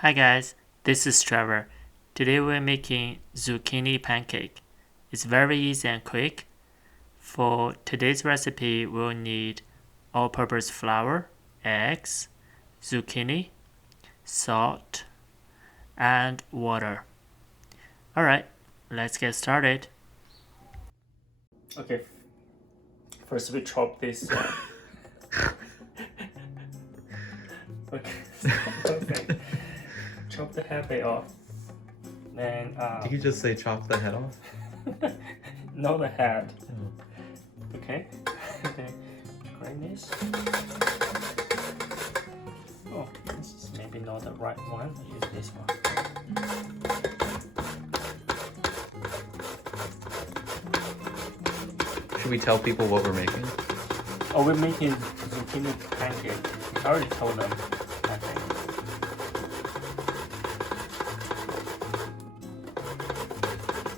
Hi guys, this is Trevor. Today we're making zucchini pancake. It's very easy and quick. For today's recipe, we'll need all-purpose flour, eggs, zucchini, salt, and water. Alright, let's get started. Okay, first we chop this. Okay. Chop the head bit off. Then Did you just say chop the head off? not the head. Oh. Okay. Then grind this. Oh, this is maybe not the right one. I'll use this one. Should we tell people what we're making? Oh, we're making zucchini pancake. I already told them. I think.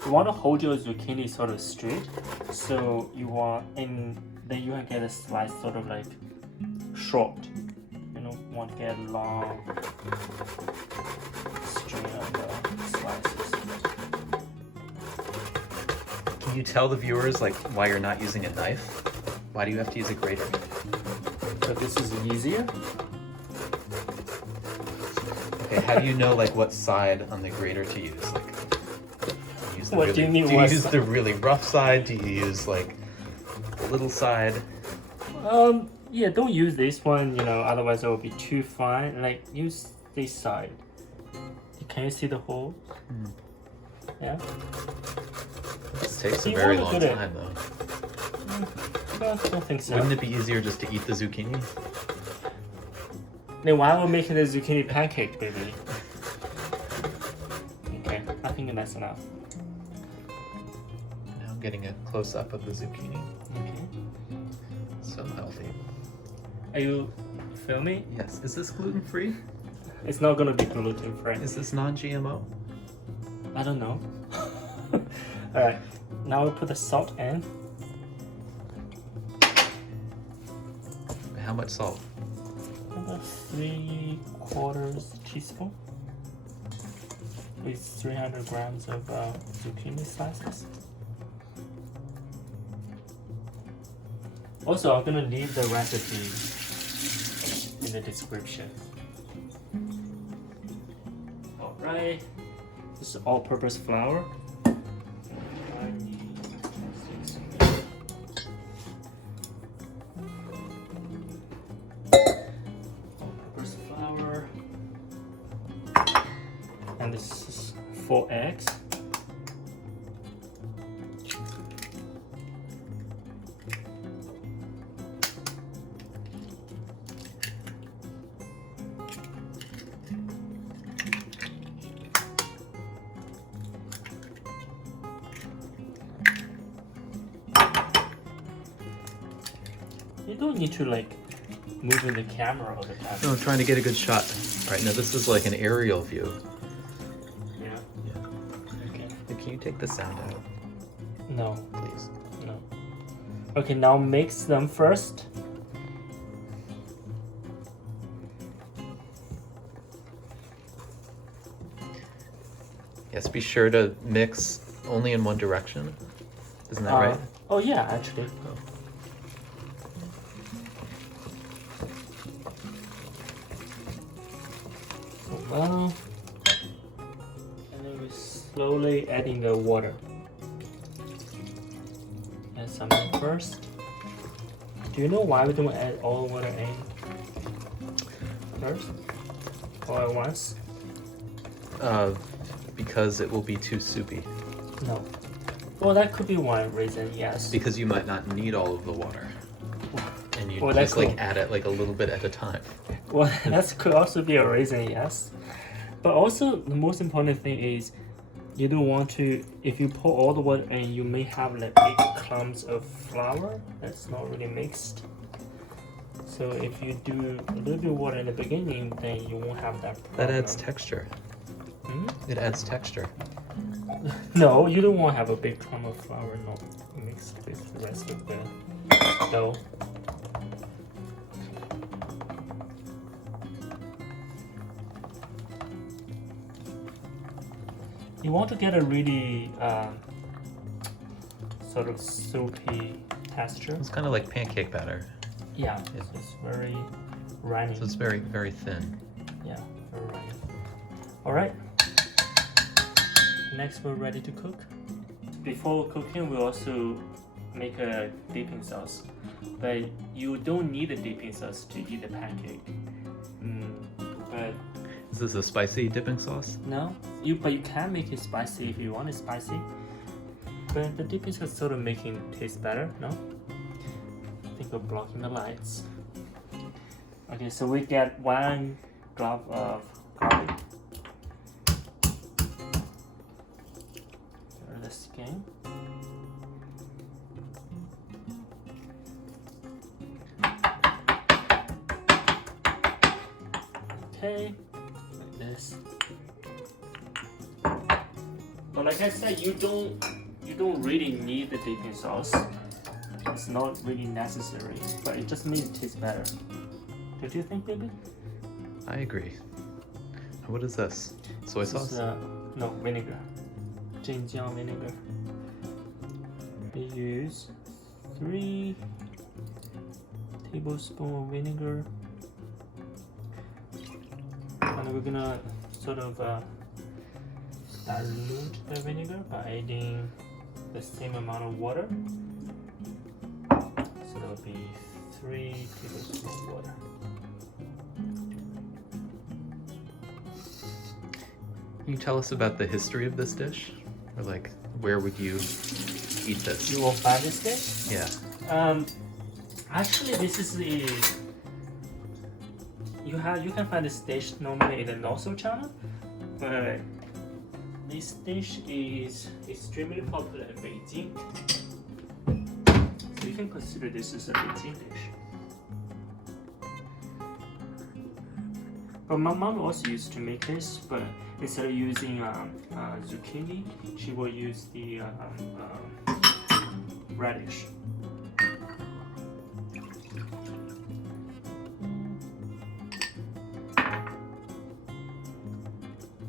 You want to hold your zucchini sort of straight, so you want, and then you can get a slice sort of like short. You don't want to get long string of the slices. Can you tell the viewers like why you're not using a knife? Why do you have to use a grater? So this is easier. Okay, how do you know like what side on the grater to use? Like, What do you mean? Do you use the really rough side? Do you use like the little side? Yeah, don't use this one, otherwise it will be too fine. Like, use this side. Can you see the hole? Mm. Yeah? This takes a You very wanna long put it- time though. I don't think so. Wouldn't it be easier just to eat the zucchini? Then why are we making the zucchini pancake, baby? Okay, I think that's enough. Now I'm getting a close up of the zucchini. Okay. So healthy. Are you filming? Yes. Is this gluten free? It's not gonna be gluten free. Is this non-GMO? I don't know. Alright, now we put the salt in. How much salt? About 3/4 teaspoon with 300 grams of zucchini slices. Also, I'm gonna leave the recipe in the description. Alright, this is all-purpose flour. All-purpose flour. And this is 4 eggs. You don't need to like move in the camera all the time. No, I'm trying to get a good shot. All right, now this is like an aerial view. Yeah. Okay. Hey, can you take the sound out, No. please? No. Okay, now mix them first. Yes, be sure to mix only in one direction. Isn't that right? Oh yeah, actually. Well, and then we slowly adding the water. Add something first. Do you know why we don't add all water in first? All at once? Because it will be too soupy. No. Well, that could be one reason, yes. Because you might not need all of the water. And you Well, that's just like cool. add it like a little bit at a time. Well, that could also be a reason, yes. But also, the most important thing is you don't want to, if you pour all the water in, you may have like big clumps of flour that's not really mixed. So if you do a little bit of water in the beginning, then you won't have that problem. That adds texture. Hmm? It adds texture. No, you don't want to have a big clump of flour not mixed with the rest of the dough. You want to get a really sort of soupy texture. It's kind of like pancake batter. Yeah, it's very runny. So it's very, very thin. Yeah, very runny. All right. Next, we're ready to cook. Before cooking, we also make a dipping sauce. But you don't need a dipping sauce to eat the pancake. But Is this a spicy dipping sauce? no, but you can make it spicy if you want it spicy. But the dipping sauce sort of making it taste better, no? I think we're blocking the lights. Okay, so we get 1 glove of garlic. Here are the skin. Okay, like this. But like I said, you don't really need the dipping sauce. It's not really necessary, but it just makes it taste better. Don't you think, baby? I agree. What is this? Soy This sauce? is, no, vinegar. Zhenjiang vinegar. We use 3 tablespoons of vinegar. And we're gonna sort of dilute the vinegar by adding the same amount of water. So that would be 3 tablespoons of water. Can you tell us about the history of this dish? Or like, where would you eat this? You will buy this dish? Yeah. Actually, this is a you can find this dish normally in the North channel, but this dish is extremely popular in Beijing. So you can consider this as a Beijing dish. But my mom also used to make this, but instead of using zucchini, she will use the radish.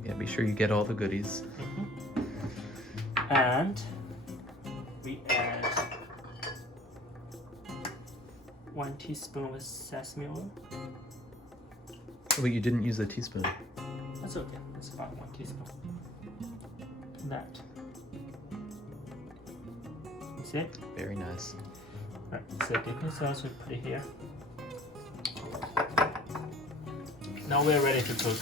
Yeah, be sure you get all the goodies. And we add 1 teaspoon of sesame oil. Oh, but you didn't use a teaspoon. That's okay. That's fine. 1 teaspoon. That. You see? Very nice. Right. So dipping sauce we put it here. Now we're ready to cook.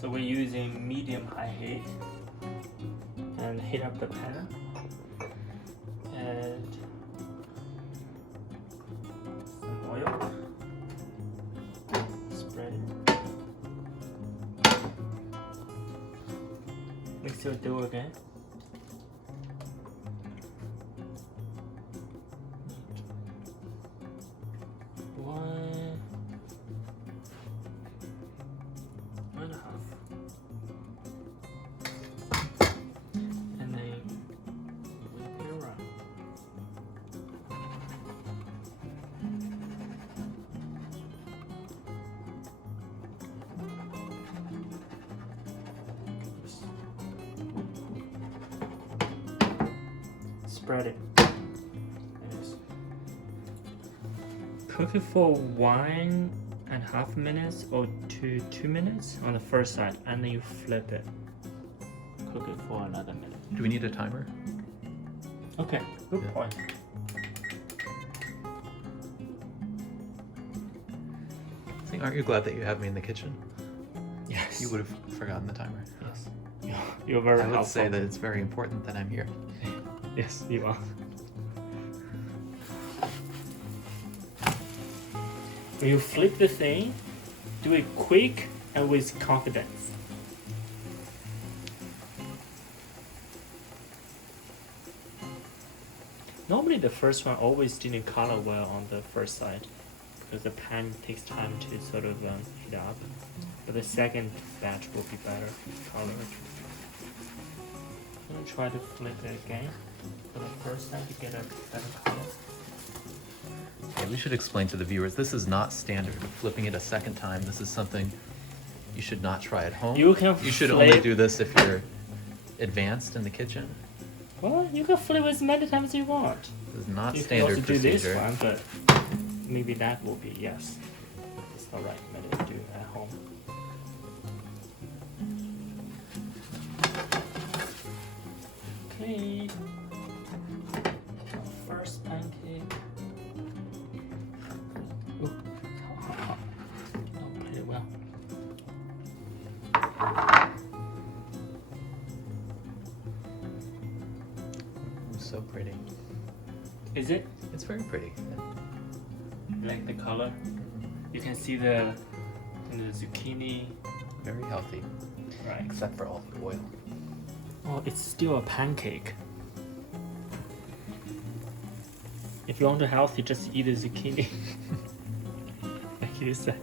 So we're using medium-high heat and heat up the pan. Add some oil. Spread it. Mix your dough again. One and a half. And then whip it around. Spread it. Yes. Cook it for 1.5 minutes or 2 minutes on the first side, and then you flip it. Cook it for another minute. Do we need a timer? Okay, good Yeah. point. See, aren't you glad that you have me in the kitchen? Yes. You would have forgotten the timer. Yes. You're very I would helpful. say that it's very important that I'm here. Yes, you are. When you flip the thing, do it quick and with confidence. Normally the first one always didn't color well on the first side because the pan takes time to sort of heat up. But the second batch will be better colored. I'm gonna try to flip it again for the first time to get a better color. Yeah, we should explain to the viewers, this is not standard. Flipping it a second time, this is something you should not try at home. You can You should flip. only do this if you're advanced in the kitchen. Well, you can flip as many times as you want. This is not You can standard also do this procedure. one, but maybe that will be, yes. It's the right method to do at home. Okay. First pancake. Ooh, it's hot. Oh, pretty well. So pretty. Is it? It's very pretty. Like the color? You can see the zucchini. Very healthy, Right. except for all the oil. Oh, it's still a pancake. If you want to healthy, just eat the zucchini. Like you said.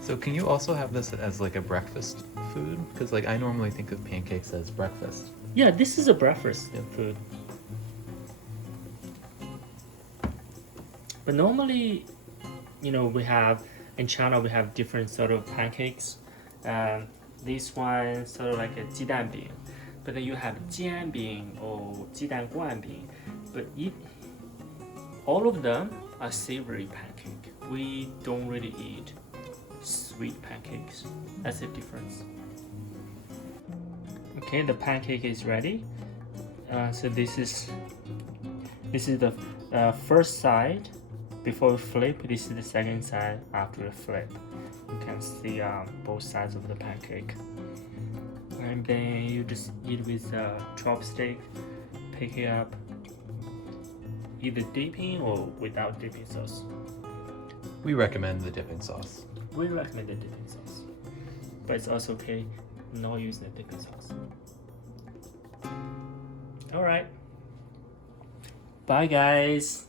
So can you also have this as like a breakfast food? Because like I normally think of pancakes as breakfast. Yeah, this is a breakfast food. But normally, we have in China we have different sort of pancakes. This one sort of like a 鸡蛋饼, but then you have 煎饼 or 鸡蛋灌饼. But all of them are savory pancake. We don't really eat sweet pancakes. That's the difference. Okay, the pancake is ready. So this is the first side before we flip. This is the second side after the flip. You can see both sides of the pancake. And then you just eat with a chopstick, pick it up, either dipping or without dipping sauce. We recommend the dipping sauce. We recommend the dipping sauce, but it's also okay not using the dipping sauce. All right. Bye, guys.